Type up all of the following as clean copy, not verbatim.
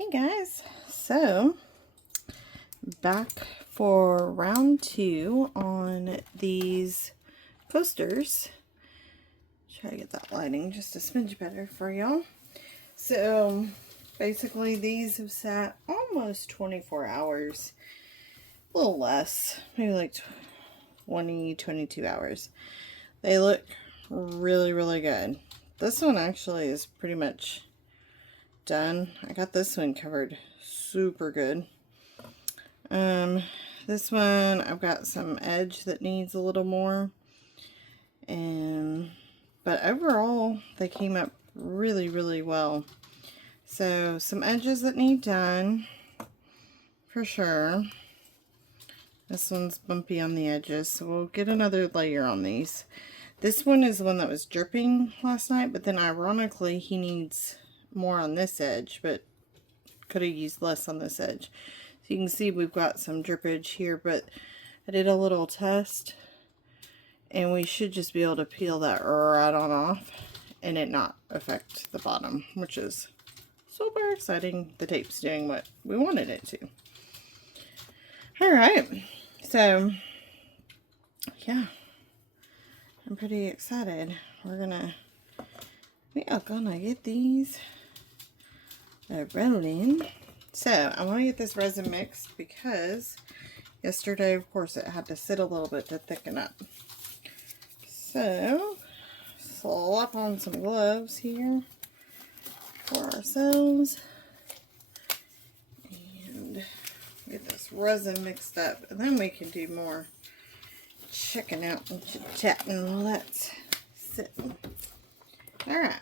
Hey guys, so back for round 2 on these coasters. Try to get that lighting just a smidge better for y'all. So basically these have sat almost 24 hours, a little less, maybe like 22 hours. They look really good. This one actually is pretty much done. I got this one covered super good. This one I've got some edge that needs a little more, but overall they came up really well. So some edges that need done for sure. This one's bumpy on the edges, so we'll get another layer on these. This one is the one that was dripping last night, but then ironically he needs more on this edge, but could have used less on this edge. So you can see we've got some drippage here, but I did a little test and we should just be able to peel that right on off and it not affect the bottom, which is super exciting. The tape's doing what we wanted it to. Alright, so yeah, I'm pretty excited. We are gonna get these rolling. So I want to get this resin mixed because yesterday, of course, it had to sit a little bit to thicken up. So slap on some gloves here for ourselves and get this resin mixed up, and then we can do more checking out and chit-chatting while that's sitting. Alright,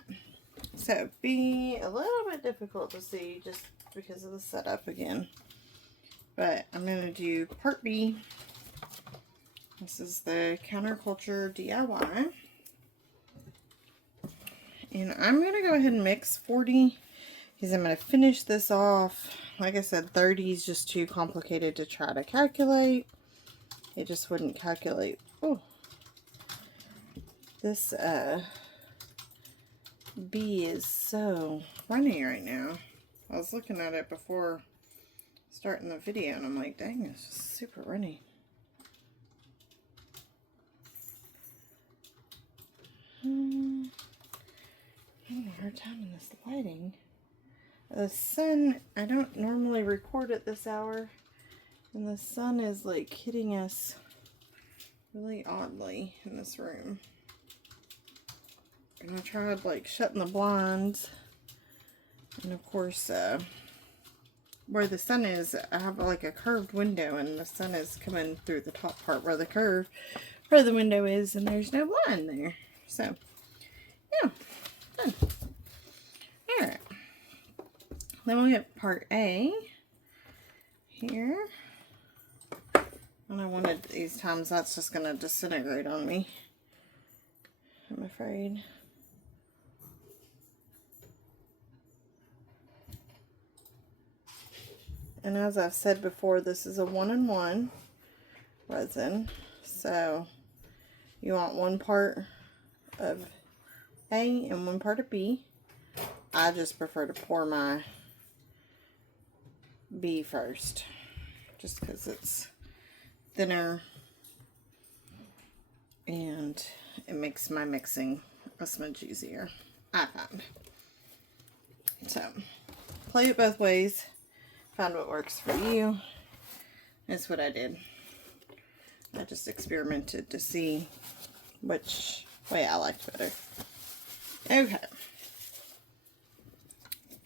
so be a little bit difficult to see just because of the setup again, but I'm going to do part B. This is the Counterculture DIY, and I'm going to go ahead and mix 40 because I'm going to finish this off. Like I said, 30 is just too complicated to try to calculate. It just wouldn't calculate. Oh, this B is so runny right now. I was looking at it before starting the video and I'm like, dang, it's just super runny. I'm having a hard time in this lighting. The sun, I don't normally record at this hour, and the sun is like hitting us really oddly in this room. And I tried like shutting the blinds, and of course where the sun is, I have like a curved window and the sun is coming through the top part where the window is, and there's no blind there. So yeah, done. Alright, then we'll get part A here, and I wanted these times that's just gonna disintegrate on me, I'm afraid. And as I've said before, this is a 1-in-1 resin, so you want one part of A and one part of B. I just prefer to pour my B first, just because it's thinner and it makes my mixing a smidge easier, I find. So, play it both ways. Find what works for you. That's what I did. I just experimented to see which way I liked better. Okay.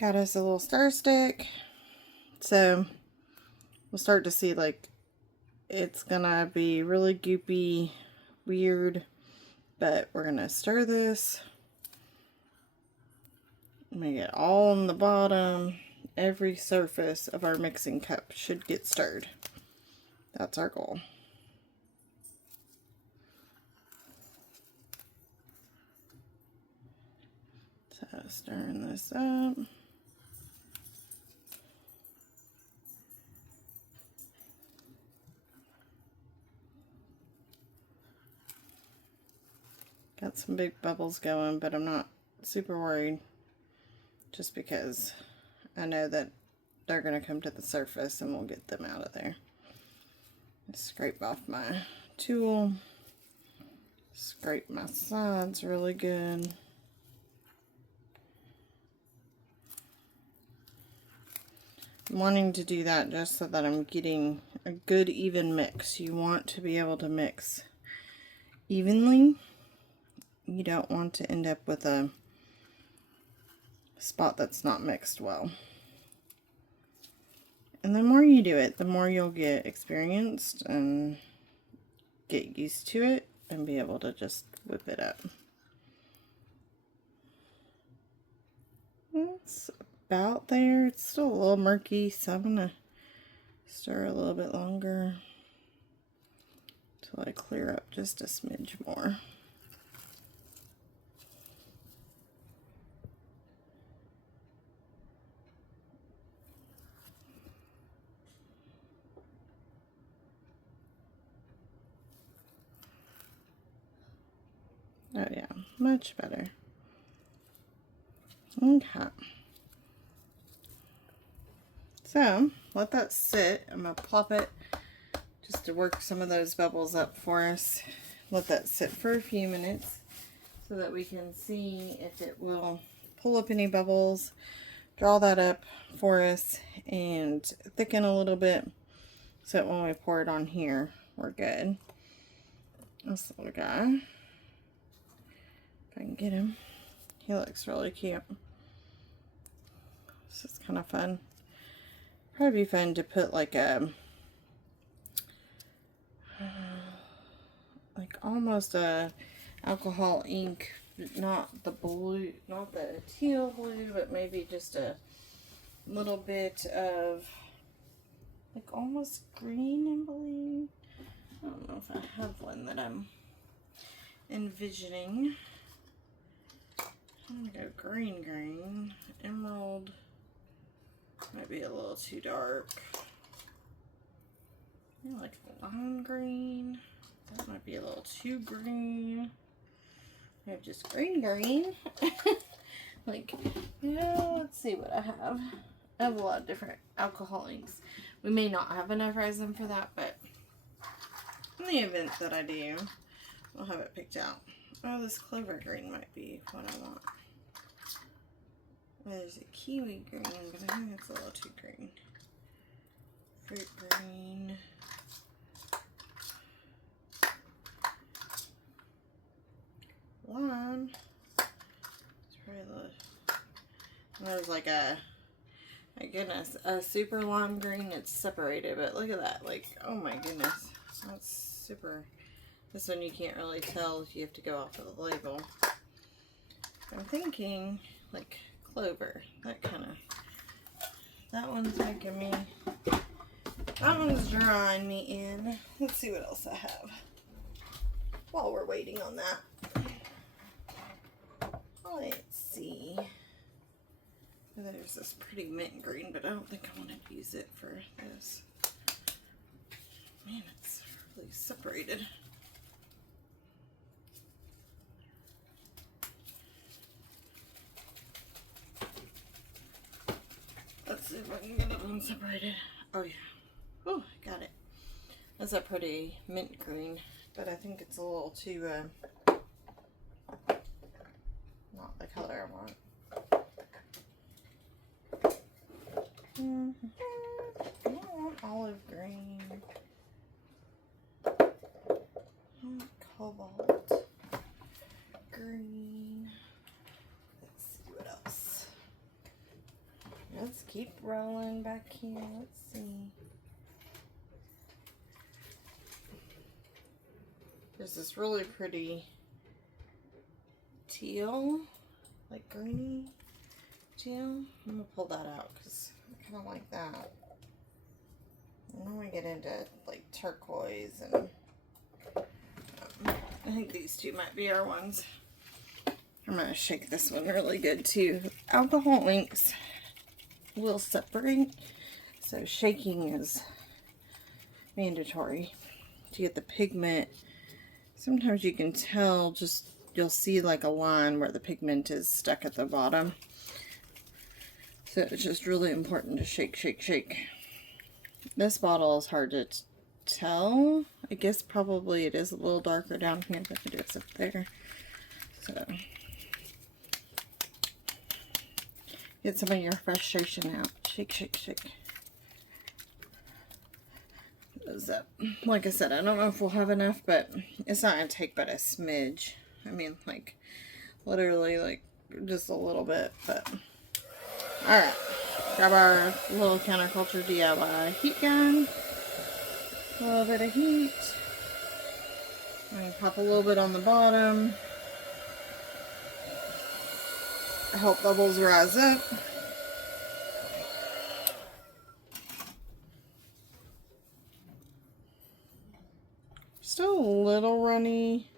Got us a little stir stick. So we'll start to see, like, it's gonna be really goopy, weird, but we're gonna stir this. I'm gonna get all on the bottom. Every surface of our mixing cup should get stirred. That's our goal. So stirring this up. Got some big bubbles going, but I'm not super worried, just because I know that they're going to come to the surface and we'll get them out of there. Scrape off my tool. Scrape my sides really good. I'm wanting to do that just so that I'm getting a good even mix. You want to be able to mix evenly. You don't want to end up with a spot that's not mixed well. And the more you do it, the more you'll get experienced and get used to it and be able to just whip it up. It's about there. It's still a little murky, so I'm gonna stir a little bit longer until I clear up just a smidge more. Oh yeah, much better. Okay. So, let that sit. I'm going to plop it just to work some of those bubbles up for us. Let that sit for a few minutes so that we can see if it will pull up any bubbles. Draw that up for us and thicken a little bit so that when we pour it on here, we're good. This little guy. If I can get him. He looks really cute. This is kind of fun. Probably be fun to put like a, like almost a alcohol ink, not the blue, not the teal blue, but maybe just a little bit of like almost green and blue. I don't know if I have one that I'm envisioning. I'm gonna go green, emerald. Might be a little too dark. I like lime green. That might be a little too green. I have just green. Like, yeah, let's see what I have. I have a lot of different alcohol inks. We may not have enough resin for that, but in the event that I do, I'll have it picked out. Oh, this clover green might be what I want. There's a kiwi green, but I think it's a little too green. Fruit green. Lime. It's probably a little... There's like a... My goodness, a super lime green. It's separated, but look at that. Like, oh my goodness. That's super... This one you can't really tell if you have to go off of the label. I'm thinking, like... clover, that kind of, that one's making me, that one's drawing me in. Let's see what else I have while we're waiting on that. Let's see, there's this pretty mint green, but I don't think I want to use it for this. Man, it's really separated. Let's see if I can get it unseparated. Oh yeah. Oh, got it. That's a pretty mint green, but I think it's a little too, not the color I want. I want olive green. I want cobalt green. Let's see what else. Let's keep rolling back here. Let's see. There's this really pretty teal, like greeny teal. I'm gonna pull that out because I kind of like that. And then we get into like turquoise and I think these two might be our ones. I'm gonna shake this one really good too. Alcohol inks will separate, so shaking is mandatory to get the pigment. Sometimes you can tell, just you'll see like a line where the pigment is stuck at the bottom. So it's just really important to shake, shake, shake. This bottle is hard to tell. I guess probably it is a little darker down here than it is up there. So get some of your frustration out. Shake, shake, shake. Like I said, I don't know if we'll have enough, but it's not going to take but a smidge. I mean, like, literally, like, just a little bit, but... Alright. Grab our little counterculture DIY heat gun. A little bit of heat. I'm going to pop a little bit on the bottom. Help bubbles rise up. Still a little runny.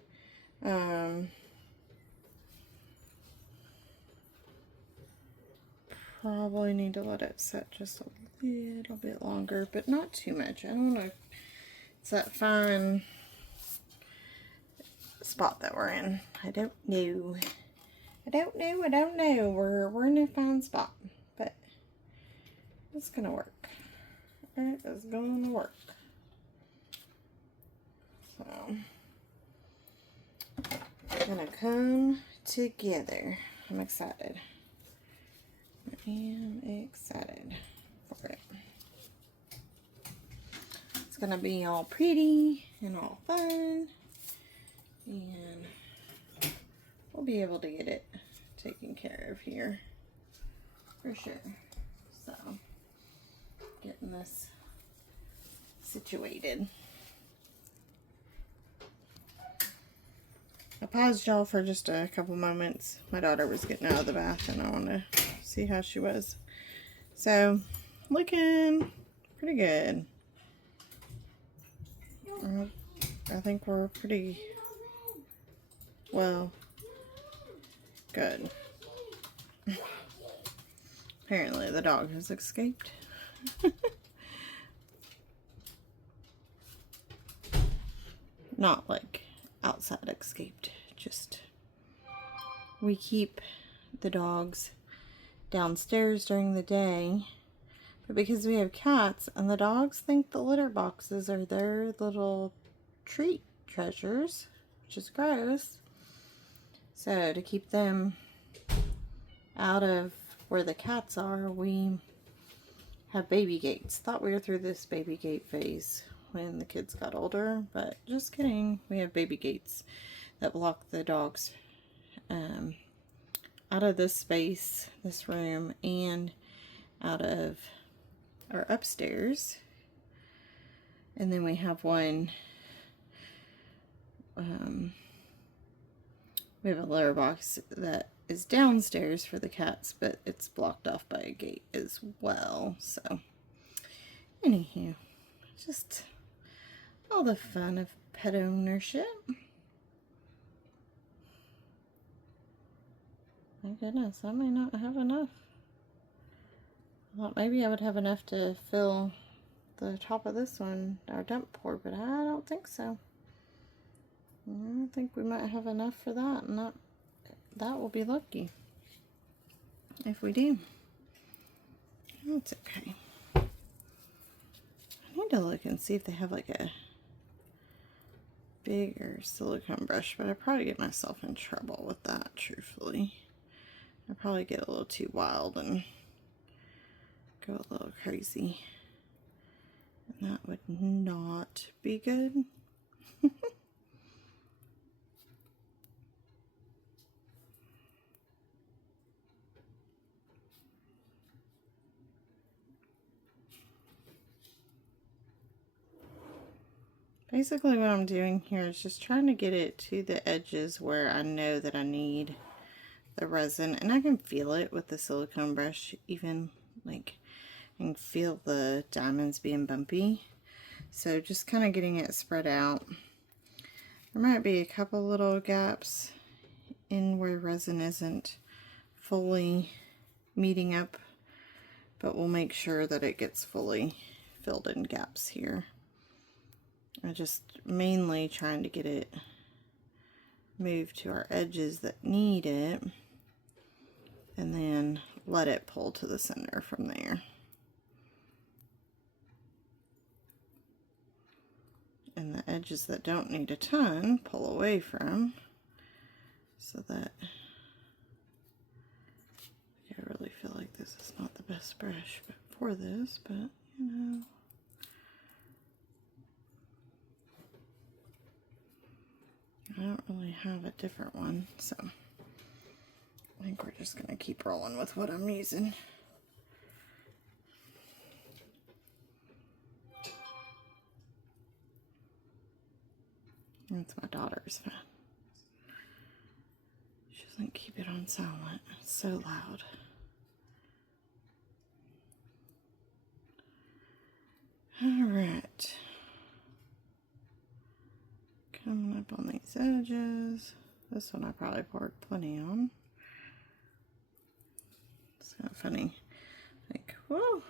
Probably need to let it set just a little bit longer, but not too much. I don't know. It's that fine spot that we're in. I don't know. I don't know. We're in a fine spot, but it's gonna work. It is gonna work. So, it's gonna come together. I'm excited. I am excited for it. It's gonna be all pretty and all fun, and we'll be able to get it taken care of here for sure. So, getting this situated. I paused y'all for just a couple moments. My daughter was getting out of the bath and I wanted to see how she was. So, looking pretty good. I think we're pretty well good. Apparently the dog has escaped. Not like outside escaped, just we keep the dogs downstairs during the day, but because we have cats and the dogs think the litter boxes are their little treat treasures, which is gross, so to keep them out of where the cats are, we have baby gates. Thought we were through this baby gate phase when the kids got older, but just kidding. We have baby gates that block the dogs out of this space, this room, and out of our upstairs. And then we have one, we have a litter box that is downstairs for the cats, but it's blocked off by a gate as well. So anywho, just all the fun of pet ownership. My goodness, I may not have enough. I thought maybe I would have enough to fill the top of this one, our dump pour, but I don't think so. I think we might have enough for that, and that will be lucky if we do. That's okay. I need to look and see if they have like a bigger silicone brush, but I probably get myself in trouble with that, truthfully. I probably get a little too wild and go a little crazy, and that would not be good. Basically what I'm doing here is just trying to get it to the edges where I know that I need the resin, and I can feel it with the silicone brush, even like I can feel the diamonds being bumpy. So just kind of getting it spread out. There might be a couple little gaps in where resin isn't fully meeting up, but we'll make sure that it gets fully filled in gaps here. I'm just mainly trying to get it moved to our edges that need it, and then let it pull to the center from there. And the edges that don't need a ton, pull away from, so that I really feel like this is not the best brush for this, but you know. I don't really have a different one, so I think we're just going to keep rolling with what I'm using. That's my daughter's fan. She doesn't keep it on silent. It's so loud. Alright. Coming up on these edges. This one I probably poured plenty on. It's kind of funny. Like, whoa,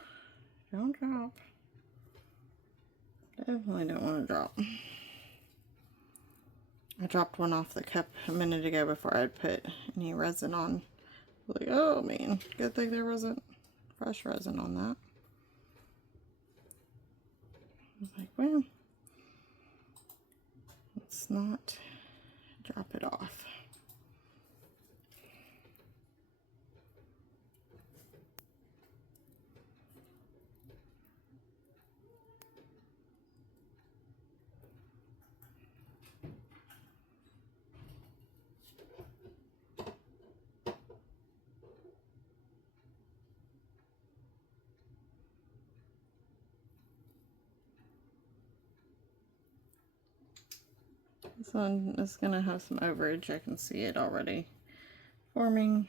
don't drop. Definitely don't want to drop. I dropped one off the cup a minute ago before I'd put any resin on. Like, oh man, good thing there wasn't fresh resin on that. I was like, well, let's not drop it off. This one is going to have some overage. I can see it already forming.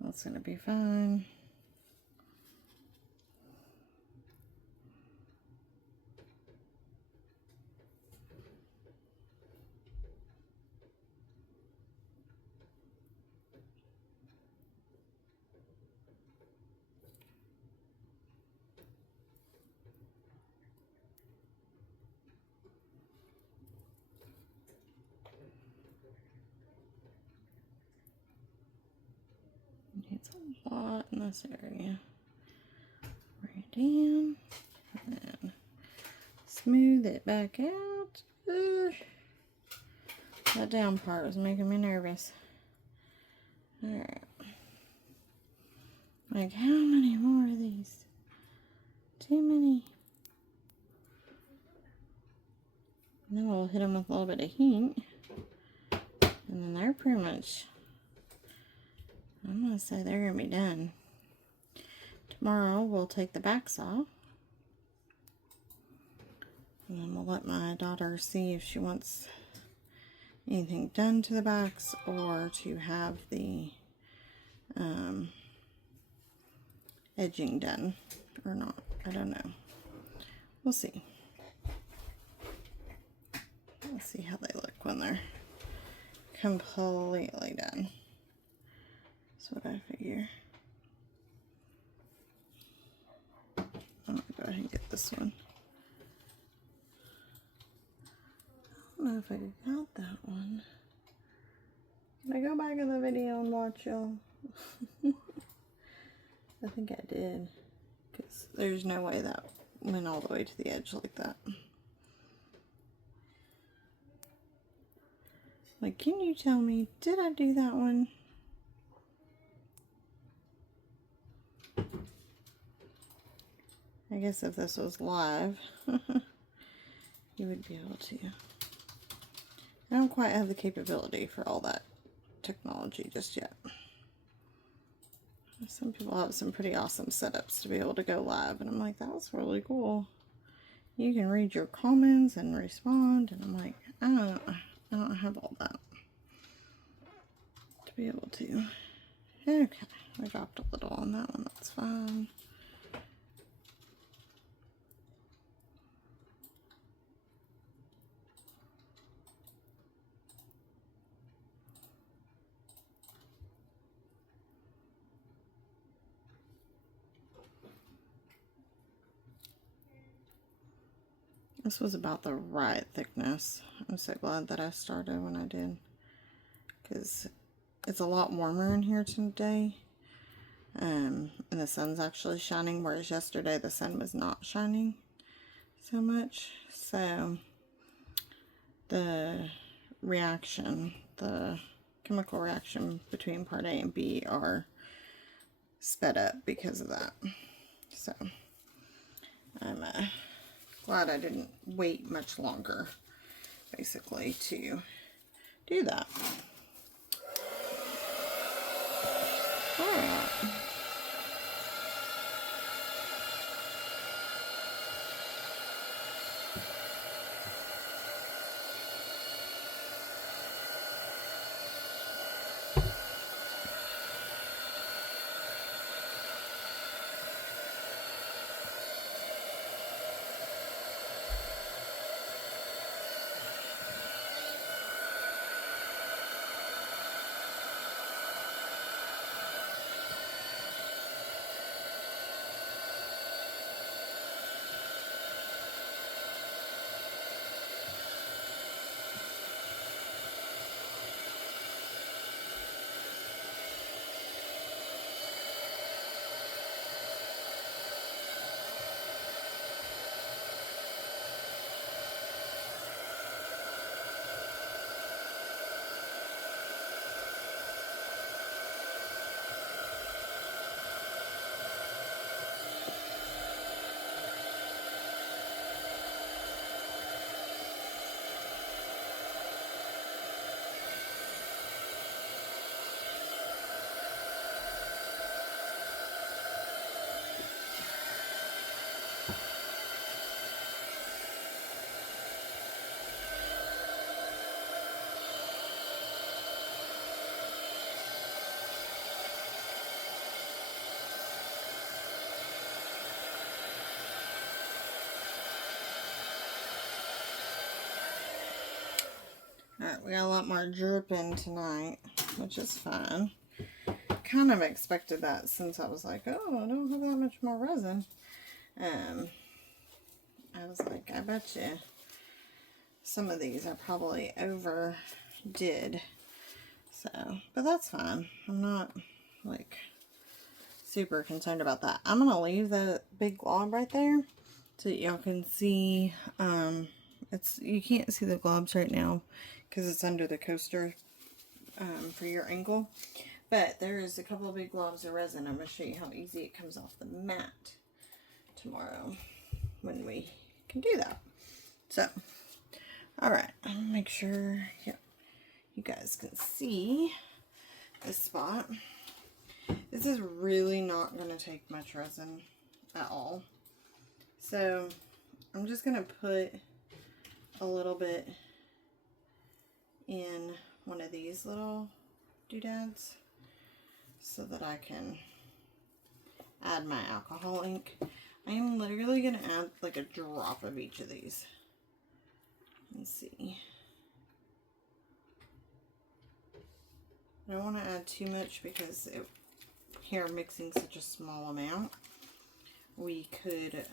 That's going to be fine. Needs a lot in this area. Right down. And then smooth it back out. Ugh. That down part was making me nervous. Alright. Like, how many more of these? Too many. And then we'll hit them with a little bit of heat. And then they're pretty much, I'm going to say they're going to be done. Tomorrow we'll take the backs off. And then we'll let my daughter see if she wants anything done to the backs or to have the edging done or not. I don't know. We'll see. We'll see how they look when they're completely done. That's what I figure. I'm gonna go ahead and get this one. I don't know if I got that one. Can I go back in the video and watch y'all? I think I did, because there's no way that went all the way to the edge like that. Like, can you tell me, did I do that one? I guess if this was live, you would be able to. I don't quite have the capability for all that technology just yet. Some people have some pretty awesome setups to be able to go live, and I'm like, that was really cool. You can read your comments and respond, and I'm like, I don't have all that to be able to. Okay, I dropped a little on that one, that's fine. This was about the right thickness. I'm so glad that I started when I did, because it's a lot warmer in here today. And the sun's actually shining, whereas yesterday the sun was not shining so much. So the reaction, the chemical reaction between part A and B are sped up because of that. So I'm glad I didn't wait much longer, basically, to do that. All right. Alright, we got a lot more dripping tonight, which is fine. Kind of expected that since I was like, oh, I don't have that much more resin. I was like, I bet you some of these I probably overdid. So, but that's fine. I'm not, like, super concerned about that. I'm going to leave the big glob right there so that y'all can see. You can't see the globs right now because it's under the coaster for your angle. But there is a couple of big globs of resin. I'm going to show you how easy it comes off the mat tomorrow when we can do that. So, alright, I'll make sure you guys can see this spot. This is really not going to take much resin at all. So, I'm just going to put a little bit in one of these little doodads so that I can add my alcohol ink. I am literally going to add like a drop of each of these. Let's see. I don't want to add too much because here mixing such a small amount, we could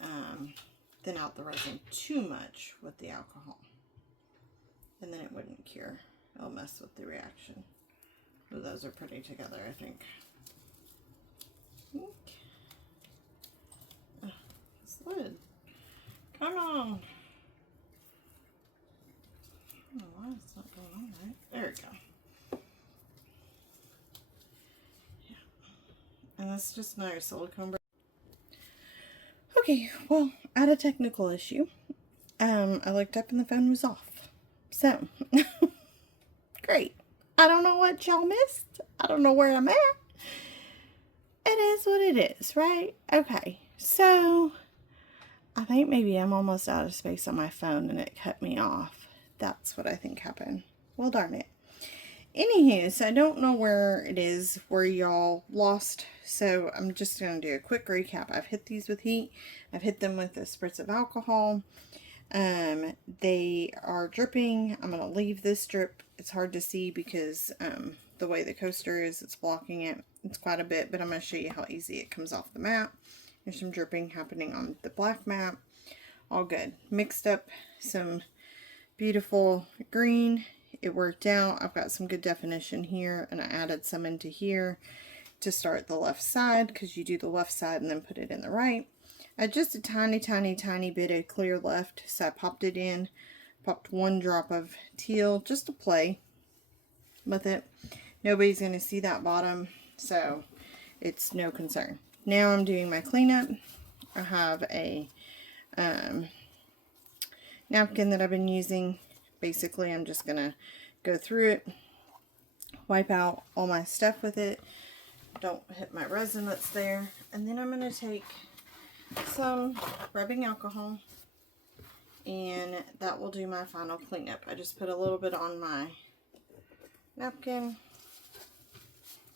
thin out the resin too much with the alcohol. And then it wouldn't cure. It'll mess with the reaction. So those are pretty together, I think. Oh, this lid. Come on. I don't know why it's not going on right. There we go. Yeah. And that's just another silicone. Okay, well, I had a technical issue. I looked up and the phone was off. So, great. I don't know what y'all missed. I don't know where I'm at. It is what it is, right? Okay, so I think maybe I'm almost out of space on my phone and it cut me off. That's what I think happened. Well, darn it. Anywho, so I don't know where it is where y'all lost, so I'm just going to do a quick recap. I've hit these with heat. I've hit them with a spritz of alcohol. They are dripping. I'm going to leave this drip. It's hard to see because the way the coaster is, it's blocking it. It's quite a bit, but I'm going to show you how easy it comes off the mat. There's some dripping happening on the black mat. All good. Mixed up some beautiful green. It worked out. I've got some good definition here, and I added some into here to start the left side, because you do the left side and then put it in the right. I just a tiny bit of clear left, so I popped it in, popped 1 drop of teal just to play with it. Nobody's going to see that bottom, so it's no concern. Now I'm doing my cleanup. I have a napkin that I've been using. Basically, I'm just going to go through it, wipe out all my stuff with it, don't hit my resin that's there, and then I'm going to take some rubbing alcohol, and that will do my final cleanup. I just put a little bit on my napkin,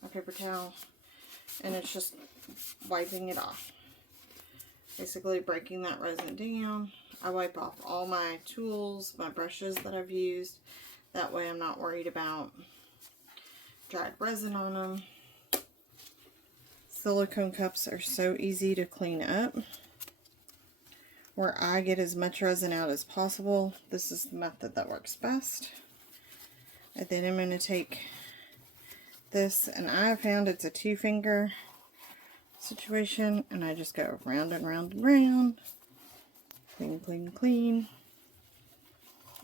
my paper towel, and it's just wiping it off. Basically breaking that resin down. I wipe off all my tools, my brushes that I've used. That way I'm not worried about dried resin on them. Silicone cups are so easy to clean up. Where I get as much resin out as possible, this is the method that works best. And then I'm going to take this, and I found it's a 2-finger situation, and I just go round and round and round. Clean, clean, clean.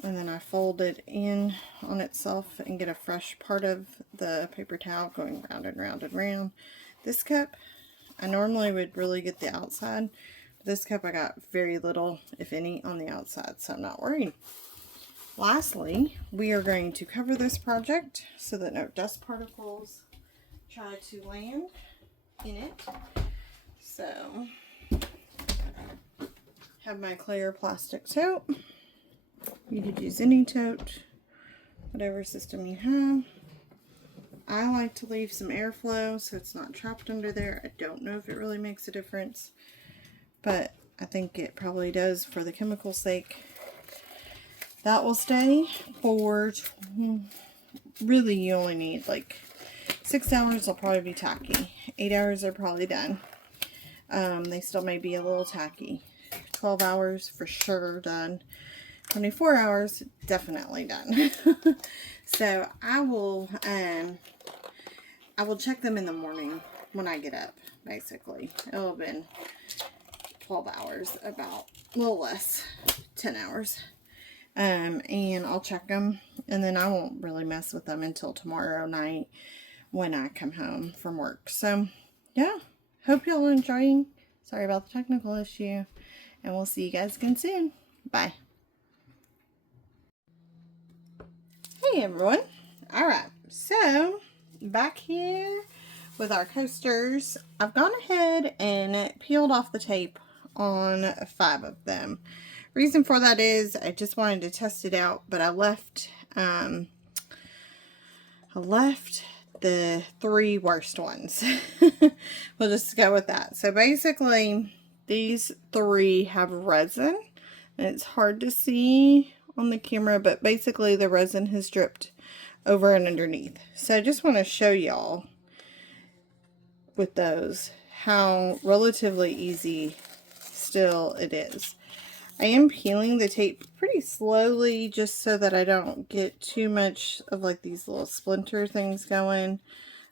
And then I fold it in on itself and get a fresh part of the paper towel going round and round and round. This cup, I normally would really get the outside. This cup I got very little, if any, on the outside, so I'm not worried. Lastly, we are going to cover this project so that no dust particles try to land in it. So, have my clear plastic tote. You could use any tote, whatever system you have. I like to leave some airflow so it's not trapped under there. I don't know if it really makes a difference, but I think it probably does for the chemical sake. That will stay for, really you only need like 6 hours. Will probably be tacky. 8 hours are probably done. They still may be a little tacky. 12 hours for sure done. 24 hours definitely done. So I will check them in the morning when I get up. Basically, it'll have been 12 hours, about a little less, 10 hours. And I'll check them, and then I won't really mess with them until tomorrow night when I come home from work. So yeah, hope y'all are enjoying. Sorry about the technical issue, and we'll see you guys again soon. Bye. Hey everyone. Alright, so back here with our coasters, I've gone ahead and peeled off the tape on 5 of them. Reason for that is I just wanted to test it out, but I left the 3 worst ones. We'll just go with that. So basically these 3 have resin, and it's hard to see on the camera, but basically the resin has dripped over and underneath. So I just want to show y'all with those how relatively easy still it is. I am peeling the tape pretty slowly just so that I don't get too much of like these little splinter things going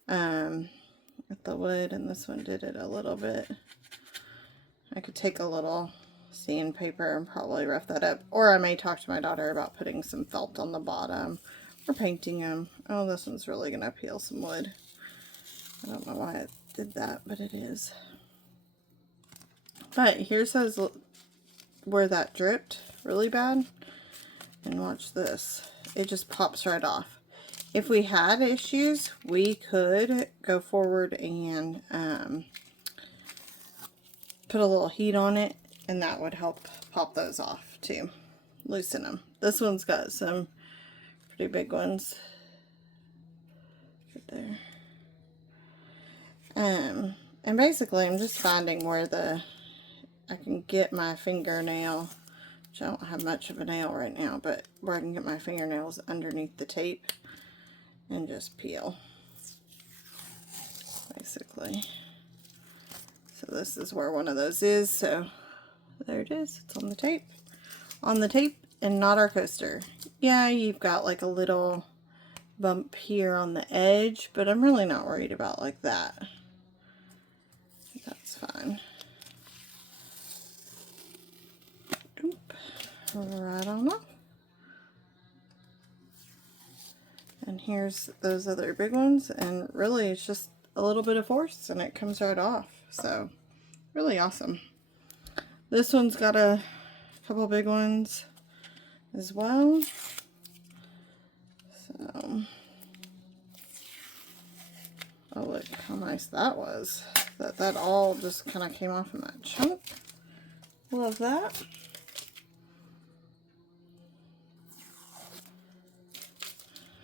with the wood, and this one did it a little bit. I could take a little sandpaper and probably rough that up, or I may talk to my daughter about putting some felt on the bottom or painting them. Oh, this one's really gonna peel some wood. I don't know why it did that, but it is. But here's those where that dripped really bad, and watch this, it just pops right off. If we had issues, we could go forward and put a little heat on it, and that would help pop those off too, loosen them. This one's got some pretty big ones right there. And basically I'm just finding where I can get my fingernail, which I don't have much of a nail right now, but where I can get my fingernails underneath the tape and just peel, basically. So this is where one of those is, so there it is, it's on the tape. On the tape, and not our coaster. Yeah, you've got like a little bump here on the edge, but I'm really not worried about like that. right on off. And here's those other big ones, and really it's just a little bit of force and it comes right off. So really awesome. This one's got a couple big ones as well. So, oh look how nice that was. That all just kind of came off in that chunk. Love that.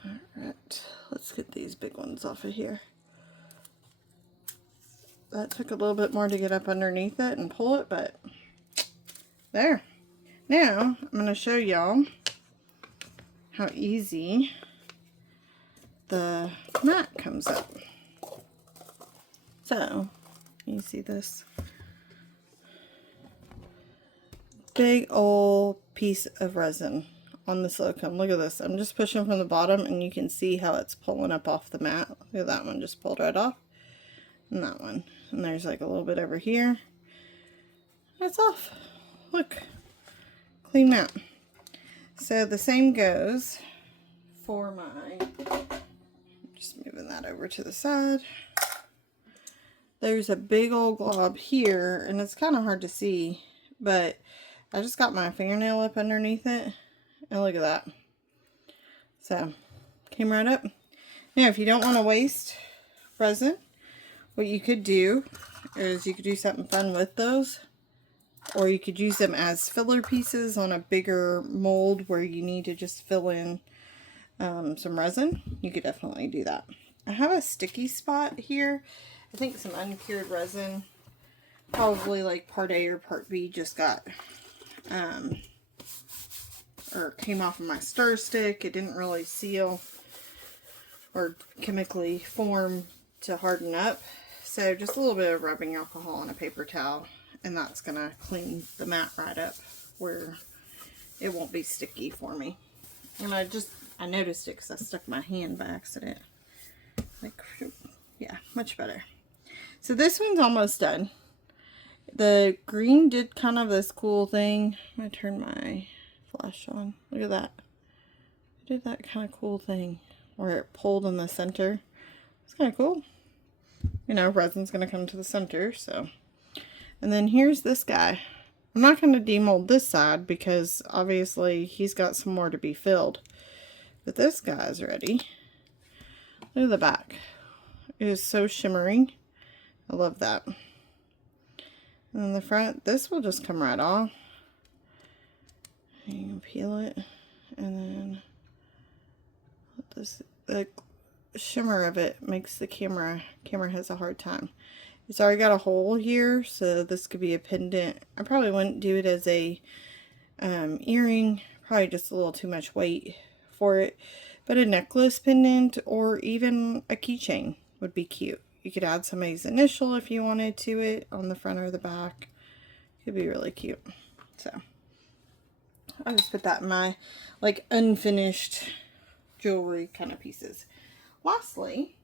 Alright, let's get these big ones off of here. That took a little bit more to get up underneath it and pull it, but there. Now, I'm going to show y'all how easy the mat comes up. So, you see this big old piece of resin on the silicone. Look at this. I'm just pushing from the bottom and you can see how it's pulling up off the mat. Look at that one, just pulled right off. And that one. And there's like a little bit over here. That's off. Look. Clean mat. So the same goes for my, just moving that over to the side. There's a big old glob here, and it's kind of hard to see, but I just got my fingernail up underneath it, and look at that. So, came right up. Now, if you don't want to waste resin, what you could do is you could do something fun with those, or you could use them as filler pieces on a bigger mold where you need to just fill in some resin. You could definitely do that. I have a sticky spot here. I think some uncured resin, probably like part A or part B, just got or came off of my stir stick. It didn't really seal or chemically form to harden up. So just a little bit of rubbing alcohol on a paper towel, and that's gonna clean the mat right up where it won't be sticky for me. And I noticed it because I stuck my hand by accident. Like, yeah, much better. So this one's almost done. The green did kind of this cool thing. I'm gonna turn my flash on. Look at that. It did that kind of cool thing where it pulled in the center. It's kind of cool. You know, resin's gonna come to the center, so. And then here's this guy. I'm not gonna demold this side because obviously he's got some more to be filled. But this guy's ready. Look at the back. It is so shimmering. I love that. And then the front, this will just come right off. You can peel it, and then the shimmer of it makes the camera has a hard time. It's already got a hole here, so this could be a pendant. I probably wouldn't do it as a earring, probably just a little too much weight for it. But a necklace pendant or even a keychain would be cute. You could add somebody's initial if you wanted to it on the front or the back. It could be really cute. So I'll just put that in my like unfinished jewelry kind of pieces. Lastly,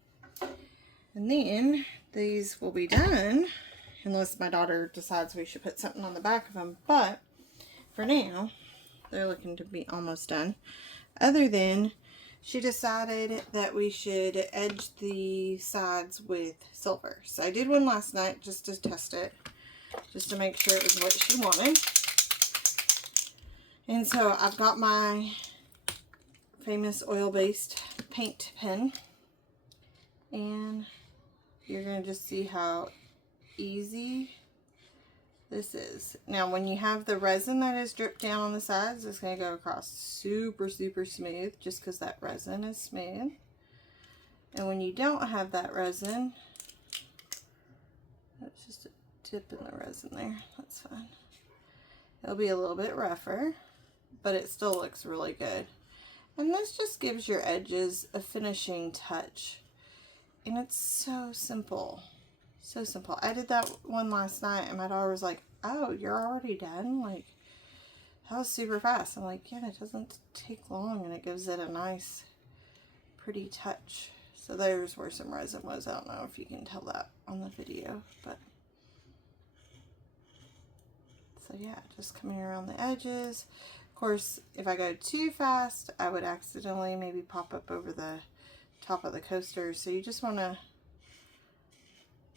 and then these will be done unless my daughter decides we should put something on the back of them. But for now, they're looking to be almost done. Other than she decided that we should edge the sides with silver. So I did one last night just to test it, just to make sure it was what she wanted. And so I've got my famous oil-based paint pen, and you're going to just see how easy this is. Now when you have the resin that is dripped down on the sides, it's going to go across super smooth just because that resin is smooth. And when you don't have that resin, that's just a dip in the resin there, that's fine. It'll be a little bit rougher, but it still looks really good. And this just gives your edges a finishing touch. And it's so simple. So simple. I did that one last night and my daughter was like, oh, you're already done? Like, that was super fast. I'm like, yeah, it doesn't take long and it gives it a nice, pretty touch. So there's where some resin was. I don't know if you can tell that on the video, but. So yeah, just coming around the edges. Of course, if I go too fast, I would accidentally maybe pop up over the top of the coaster. So you just want to,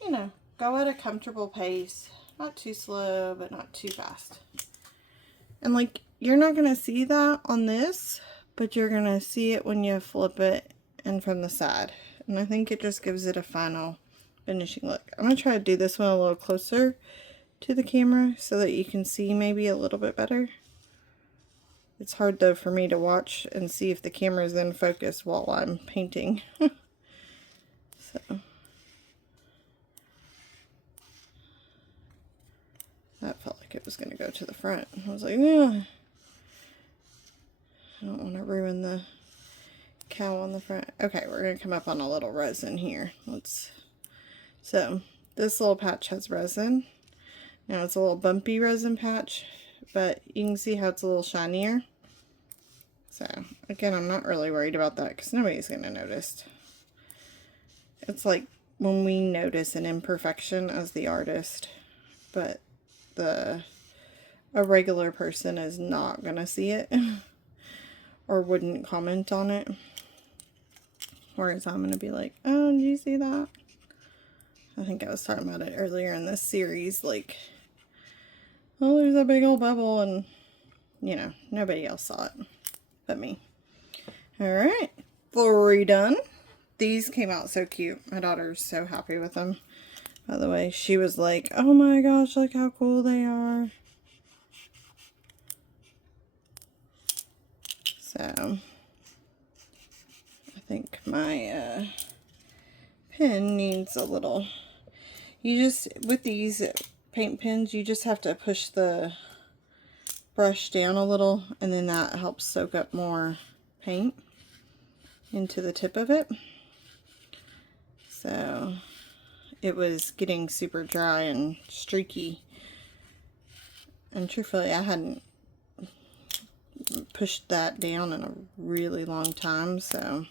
you know, go at a comfortable pace. Not too slow, but not too fast. And like, you're not going to see that on this, but you're going to see it when you flip it and from the side. And I think it just gives it a final finishing look. I'm going to try to do this one a little closer to the camera so that you can see maybe a little bit better. It's hard though for me to watch and see if the camera is in focus while I'm painting. So that felt like it was going to go to the front. I was like, yeah, I don't want to ruin the cow on the front. Okay, we're going to come up on a little resin here. So this little patch has resin. Now it's a little bumpy resin patch, but you can see how it's a little shinier. So again, I'm not really worried about that because nobody's going to notice. It's like when we notice an imperfection as the artist, but a regular person is not going to see it or wouldn't comment on it. Whereas I'm going to be like, oh, did you see that? I think I was talking about it earlier in this series, like, oh, there's a big old bubble, and, you know, nobody else saw it but me. Alright, 3 done. These came out so cute. My daughter's so happy with them. By the way, she was like, oh my gosh, look how cool they are. So, I think my pen needs a little... with these paint pens, you just have to push the brush down a little, and then that helps soak up more paint into the tip of it. So it was getting super dry and streaky, and truthfully I hadn't pushed that down in a really long time, so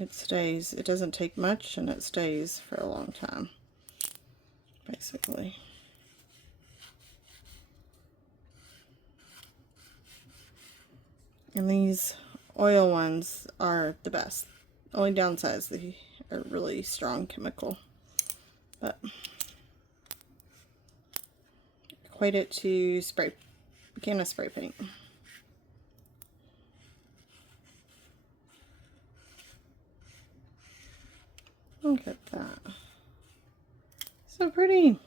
it stays. It doesn't take much and it stays for a long time, basically. And these oil ones are the best. Only downside is they are really strong chemical, but equate it to a can of spray paint. Look at that. So pretty.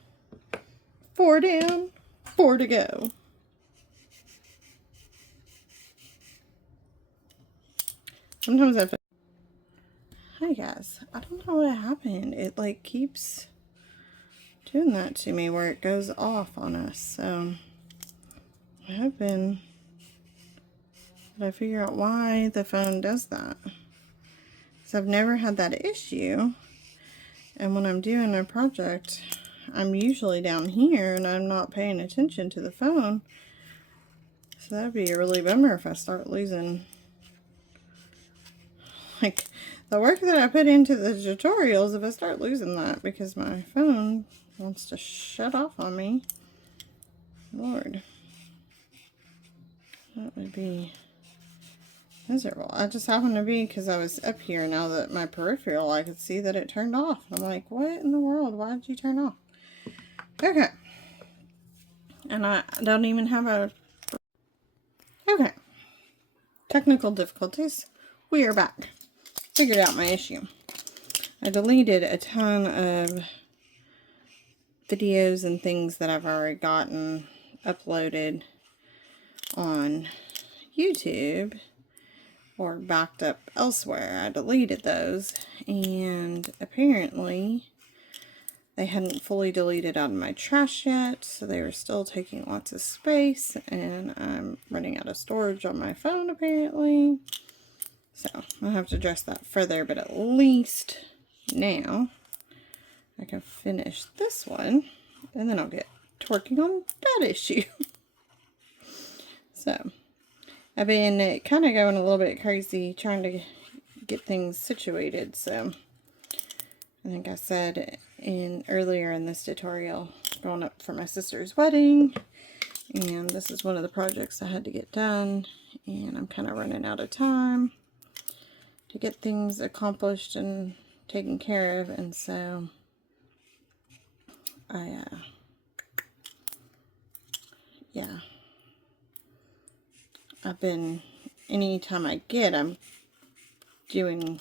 4 down, 4 to go. Sometimes I feel... Hi guys. I don't know what happened. It like keeps doing that to me where it goes off on us. So I'm hoping that I figure out why the phone does that. So I've never had that issue. And when I'm doing a project, I'm usually down here and I'm not paying attention to the phone. So that'd be a really bummer if I start losing, like, the work that I put into the tutorials, if I start losing that because my phone wants to shut off on me. Lord. That would be miserable. I just happened to be, because I was up here, now that my peripheral, I could see that it turned off. I'm like, what in the world? Why did you turn off? Okay. And I don't even have a... Okay. Technical difficulties. We are back. Figured out my issue. I deleted a ton of videos and things that I've already gotten uploaded on YouTube or backed up elsewhere. I deleted those, and apparently they hadn't fully deleted out of my trash yet, so they were still taking lots of space, and I'm running out of storage on my phone apparently. So I'll have to address that further, but at least now I can finish this one, and then I'll get to working on that issue. So I've been kind of going a little bit crazy trying to get things situated. So I think I said earlier in this tutorial, going up for my sister's wedding, And this is one of the projects I had to get done, and I'm kind of running out of time to get things accomplished and taken care of, and so yeah, I've been, anytime I get, I'm doing,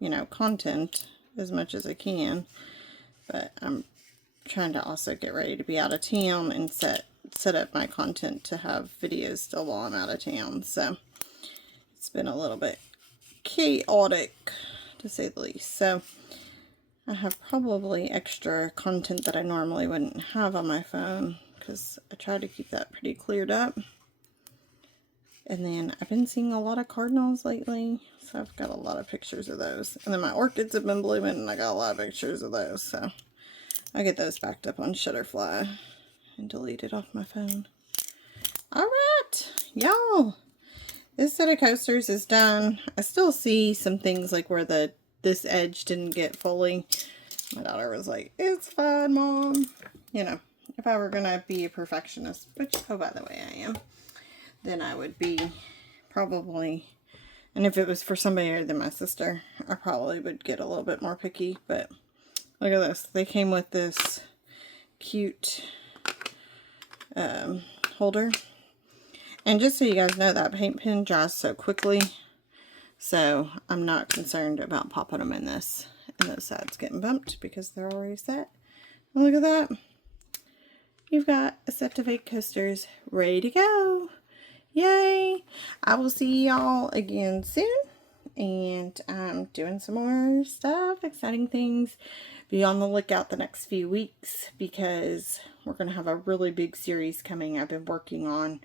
you know, content as much as I can, but I'm trying to also get ready to be out of town and set up my content to have videos still while I'm out of town. So it's been a little bit chaotic, to say the least. So I have probably extra content that I normally wouldn't have on my phone, because I try to keep that pretty cleared up. And then I've been seeing a lot of cardinals lately, so I've got a lot of pictures of those. And then my orchids have been blooming, and I got a lot of pictures of those, so I'll get those backed up on Shutterfly and deleted off my phone. Alright, y'all, this set of coasters is done. I still see some things like where this edge didn't get fully. My daughter was like, "It's fine, Mom." You know, if I were gonna be a perfectionist, which, oh, by the way, I am, then I would be probably, and if it was for somebody other than my sister, I probably would get a little bit more picky. But look at this. They came with this cute holder. And just so you guys know, that paint pen dries so quickly, so I'm not concerned about popping them in this. And those sides getting bumped because they're already set. And look at that. You've got a set of 8 coasters ready to go. Yay! I will see y'all again soon. And I'm doing some more stuff, exciting things. Be on the lookout the next few weeks, because we're going to have a really big series coming. I've been working on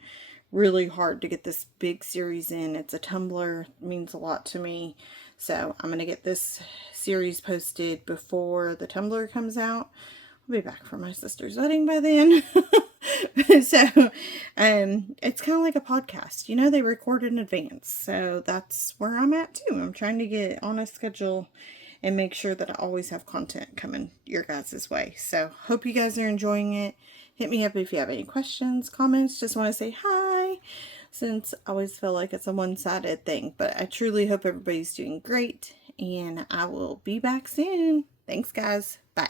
really hard to get this big series in. It's a tumbler. It means a lot to me. So I'm going to get this series posted before the tumbler comes out. I'll be back for my sister's wedding by then. So it's kind of like a podcast. You know, they record in advance. So that's where I'm at too. I'm trying to get on a schedule and make sure that I always have content coming your guys' way. So hope you guys are enjoying it. Hit me up if you have any questions, comments. Just want to say hi, since I always feel like it's a one-sided thing. But I truly hope everybody's doing great, and I will be back soon. Thanks, guys. Bye.